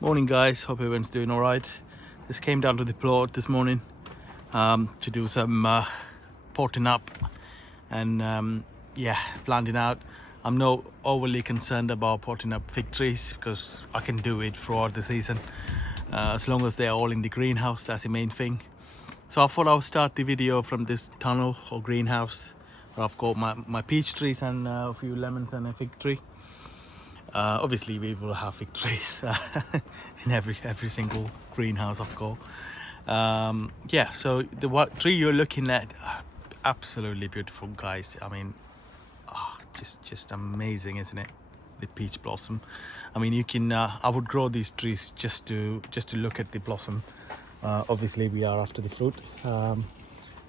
Morning guys, hope everyone's doing all right. Just came down to the plot this morning to do some potting up and yeah, planting out. I'm not overly concerned about potting up fig trees because I can do it throughout the season as long as they're all in the greenhouse. That's the main thing. So I thought I'll start the video from this tunnel or greenhouse where I've got my peach trees and a few lemons and a fig tree. Obviously, we will have fig trees in every single greenhouse I've got. Yeah, so the tree you're looking at, absolutely beautiful, guys. I mean, just amazing, isn't it? The peach blossom. I mean, you can. I would grow these trees just to look at the blossom. Obviously, we are after the fruit.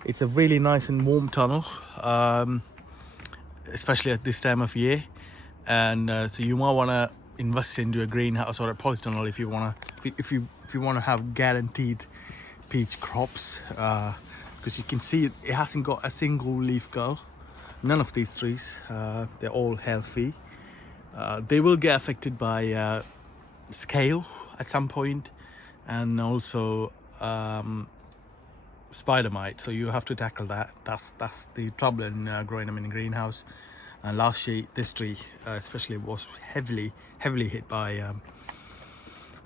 It's a really nice and warm tunnel. Especially at this time of year, and so you might want to invest into a greenhouse or a polytunnel if you want to if you want to have guaranteed peach crops, because you can see it hasn't got a single leaf curl. None of these trees, they're all healthy. They will get affected by scale at some point, and also spider mite, so you have to tackle that. That's the trouble in growing them in a greenhouse. And last year this tree especially was heavily hit by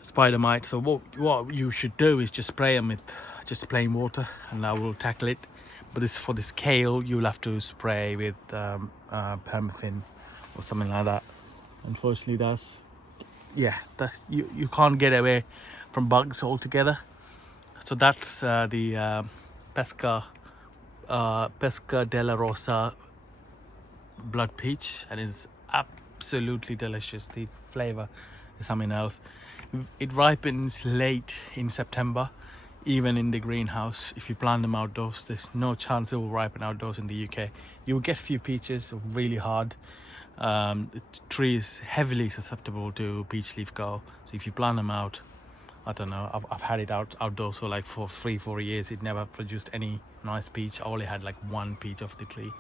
spider mite. So what you should do is just spray them with just plain water and that will tackle it. But this, for the scale, you'll have to spray with permethrin or something like that. Unfortunately, you can't get away from bugs altogether. So that's the Pesca della Rosa blood peach, and it's absolutely delicious. The flavor is something else. It ripens late in September, even in the greenhouse. If you plant them outdoors, there's no chance it will ripen outdoors in the UK. You will get few peaches, really hard. The tree is heavily susceptible to peach leaf curl, so if you plant them out, I don't know, I've had it outdoors, so like for 3-4 years it never produced any nice peach. I only had like one peach off the tree,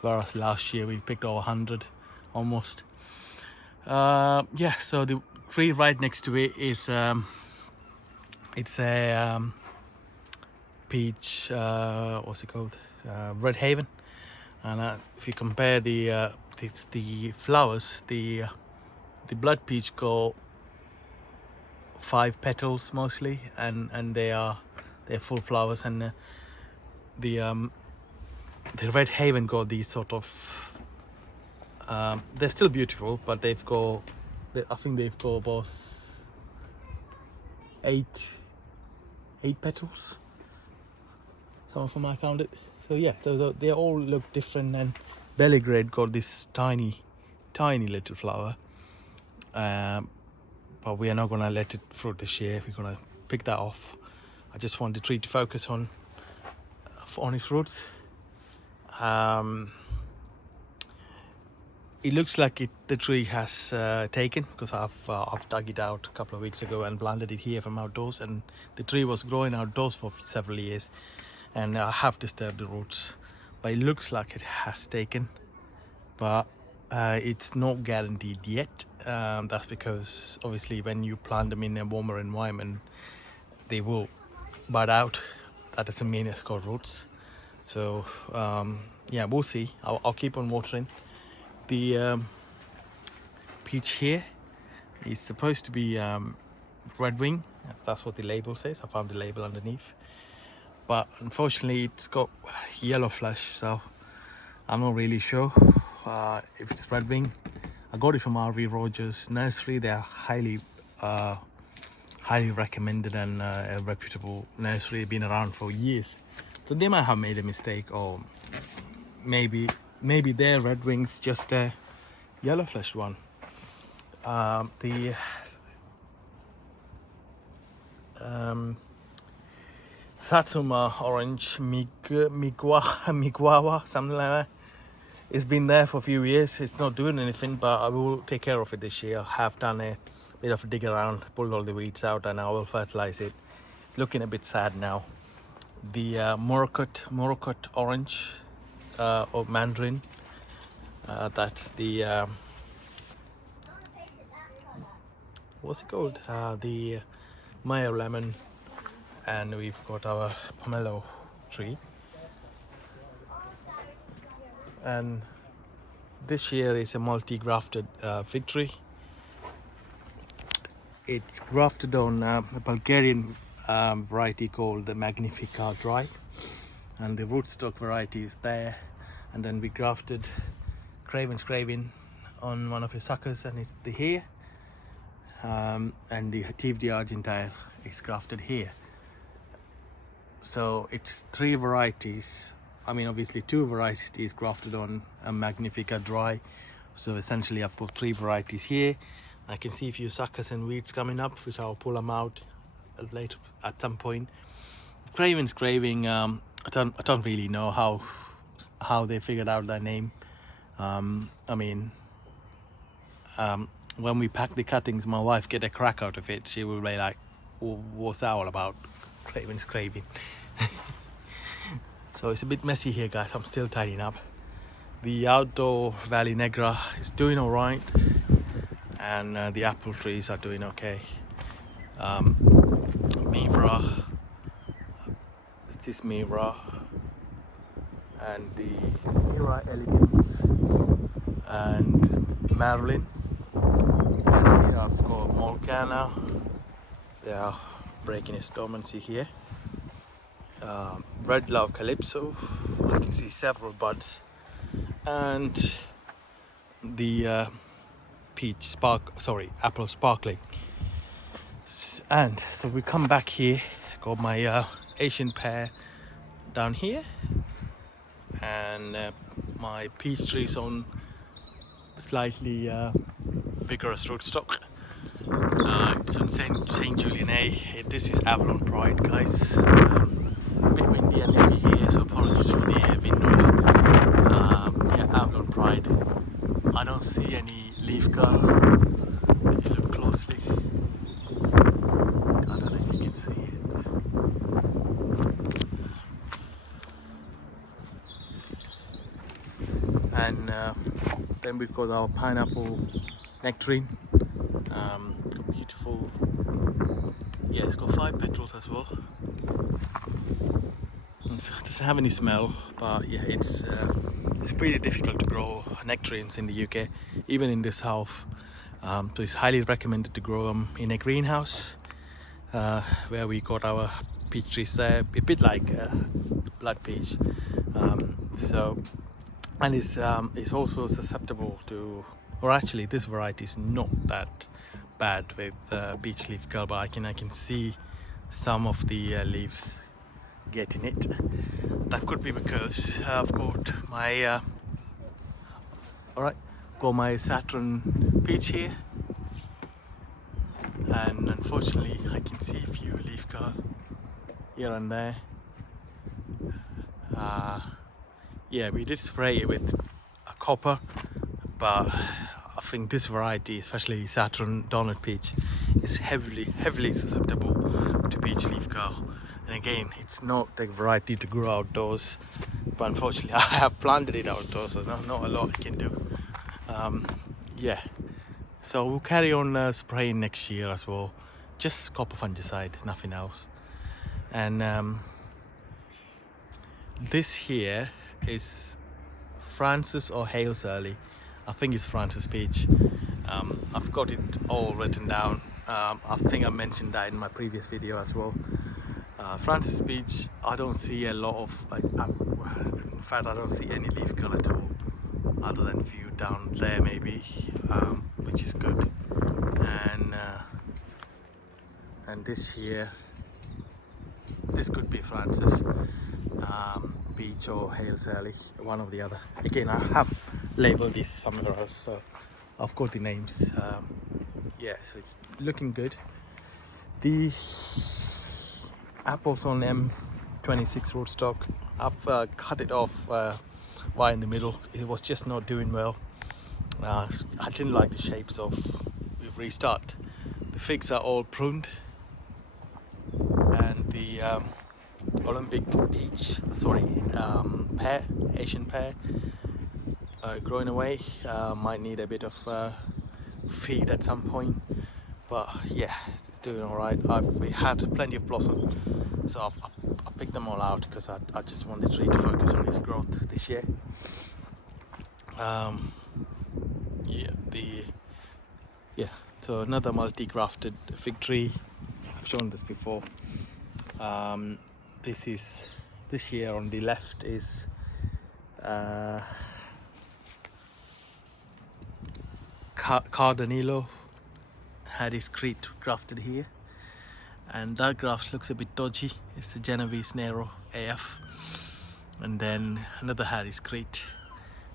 whereas last year we picked over 100 almost. Yeah, so the tree right next to it is it's a peach, what's it called, Red Haven. And if you compare the flowers, the blood peach go 5 petals mostly, and they're full flowers, and the Red Haven got these sort of they're still beautiful, but I think they've got about 8 petals. Some of them I counted. So yeah, they all look different. And Belgrade got this tiny little flower, but we are not gonna let it fruit this year. We're gonna pick that off. I just want the tree to focus on its roots. It looks like the tree has taken, because I've dug it out a couple of weeks ago and planted it here from outdoors, and the tree was growing outdoors for several years, and I have disturbed the roots, but it looks like it has taken, but it's not guaranteed yet. That's because obviously when you plant them in a warmer environment, they will bud out. That doesn't mean it's got roots. So yeah, we'll see. I'll keep on watering. The peach here is supposed to be red wing. That's what the label says. I found the label underneath, but unfortunately it's got yellow flesh, so I'm not really sure if it's red wing. I got it from RV Rogers Nursery. They are highly recommended and a reputable nursery, been around for years, so they might have made a mistake, or maybe their red wing's just a yellow fleshed one. The Satsuma orange Migwawa, something like that, it's been there for a few years. It's not doing anything, but I will take care of it this year. I have done a bit of a dig around, pulled all the weeds out, and I will fertilize it. It's looking a bit sad now. The Morocco orange or mandarin, that's the what's it called? The Meyer lemon, and we've got our pomelo tree. And this here is a multi-grafted fig tree. It's grafted on a Bulgarian variety called the Magnifica Dry, and the rootstock variety is there. And then we grafted Craven's Craven on one of his suckers, and it's the here. And the Hativdi Argentine is grafted here. So it's 3 varieties. I mean, obviously 2 varieties grafted on a Magnifica Dry. So essentially I've got 3 varieties here. I can see a few suckers and weeds coming up, which I'll pull them out later at some point. Craven's Craving, I don't really know how they figured out that name. I mean, when we pack the cuttings, my wife get a crack out of it. She will be like, what's that all about? Craven's Craving. So it's a bit messy here, guys. I'm still tidying up. The outdoor Valley Negra is doing all right, and the apple trees are doing okay. Mevra, this is Mevra, and the Mira Elegance, and Marilyn, and here I've got Molcana. They are breaking its dormancy here. Red Love Calypso, I can see several buds, and the apple sparkling. And so we come back here, got my Asian pear down here, and my peach trees on slightly vigorous rootstock. It's on Saint Julian A. This is Avalon Pride, guys. A bit windy and nippy here, so apologies for the wind noise. Yeah, Avalon Pride. I don't see any leaf curl. If you look closely, I don't know if you can see it. And then we've got our pineapple nectarine. Beautiful. Yeah, it's got 5 petals as well. It doesn't have any smell, but yeah, it's pretty difficult to grow nectarines in the UK, even in this house. So it's highly recommended to grow them in a greenhouse, where we got our peach trees there, a bit like blood peach. And it's also susceptible to, or actually this variety is not that bad with peach leaf curl, but I can see some of the leaves getting it. That could be because I've got my Saturn peach here, and unfortunately I can see a few leaf curl here and there. Yeah, we did spray it with a copper, but I think this variety, especially Saturn Donut Peach, is heavily susceptible to peach leaf curl. And again, it's not the variety to grow outdoors, but unfortunately I have planted it outdoors, so not a lot I can do. Yeah, so we'll carry on spraying next year as well, just copper fungicide, nothing else. And this here is Francis or Hales Early. I think it's Francis Peach. I've got it all written down. I think I mentioned that in my previous video as well. Francis Peach, I don't see a lot of, in fact I don't see any leaf curl at all, other than a few down there maybe, which is good. And this here, this could be Francis Peach or Hales Early, one or the other. Again, I have labeled this somewhere else, so I've got the names. Yeah, so it's looking good. The apples on M26 rootstock, I've cut it off right in the middle. It was just not doing well. I didn't like the shape, so we've restarted. The figs are all pruned, and the Olympic peach, pear, Asian pear, growing away. Might need a bit of feed at some point. but yeah, it's doing all right. We had plenty of blossom, so I picked them all out because I just wanted the tree to focus on its growth this year. Yeah, so another multi-grafted fig tree. I've shown this before. This year on the left is Cardanillo, Harris Crete grafted here, and that graft looks a bit dodgy. It's the Genovese Nero AF, and then another Harris Crete,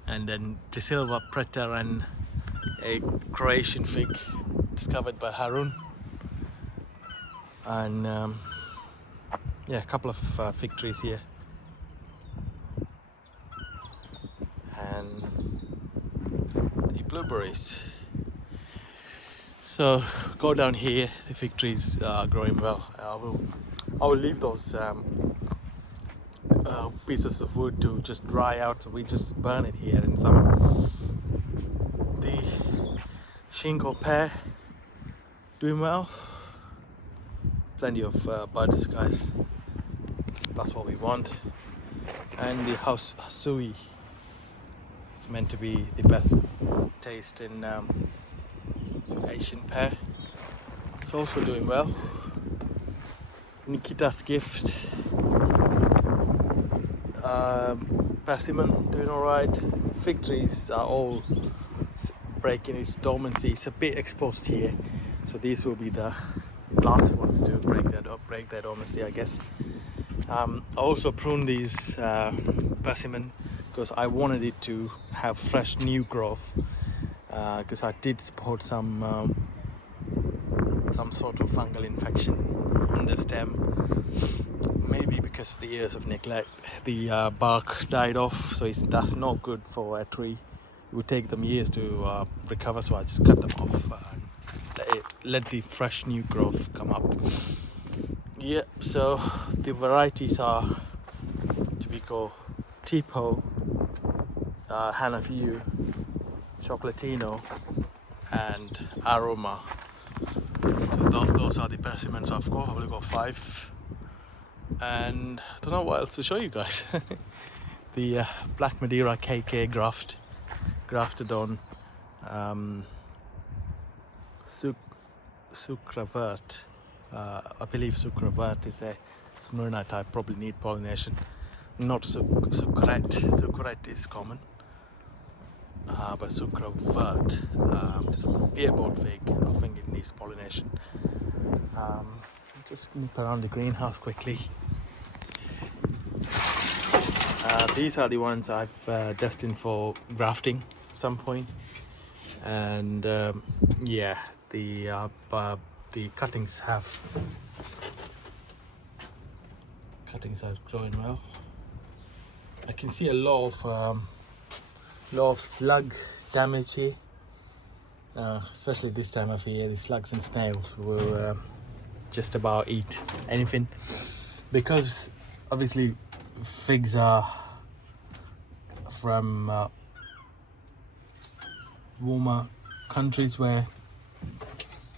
and then De Silva Preta and a Croatian fig discovered by Harun, and yeah, a couple of fig trees here, and the blueberries. So go down here, the fig trees are growing well. I will leave those pieces of wood to just dry out, so we just burn it here in summer. The Shinko pear doing well. Plenty of buds, guys. That's what we want. And the house Hasui is meant to be the best taste in Asian pear. It's also doing well. Nikita's gift. Persimmon doing alright. Fig trees are all breaking its dormancy. It's a bit exposed here, so these will be the last ones to break their dormancy, I guess. I also pruned these persimmon because I wanted it to have fresh new growth, because I did spot some sort of fungal infection on the stem. Maybe because of the years of neglect, the bark died off, so that's not good for a tree. It would take them years to recover, so I just cut them off and let the fresh new growth come up. Yeah, so the varieties are typical Tipo, Hanafiu, Chocolatino, and Aroma. So those are the persimmons I've got. I've only got 5. And I don't know what else to show you guys. The Black Madeira KK grafted on Sucravert. I believe Sucravert is a Smyrna type, probably need pollination. Not Sucret. Sucret is common. But Sucravert is a beerboard fig. I think it needs pollination. Just nip around the greenhouse quickly. These are the ones I've destined for grafting at some point, and yeah, the cuttings are growing well. I can see a lot of slug damage here, especially this time of year. The slugs and snails will just about eat anything, because obviously figs are from warmer countries where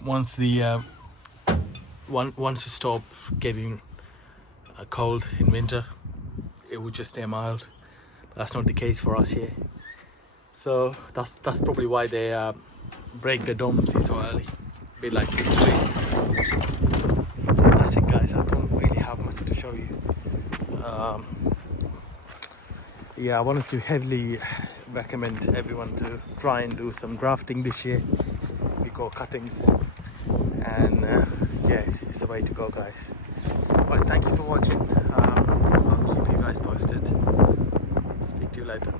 once you stop getting cold in winter, it will just stay mild. But that's not the case for us here. So that's probably why they break their dormancy so early, a bit like fig trees. So that's it, guys. I don't really have much to show you. Yeah, I wanted to heavily recommend everyone to try and do some grafting this year if you go cuttings, and yeah, it's the way to go, guys. Alright, thank you for watching. I'll keep you guys posted. Speak to you later.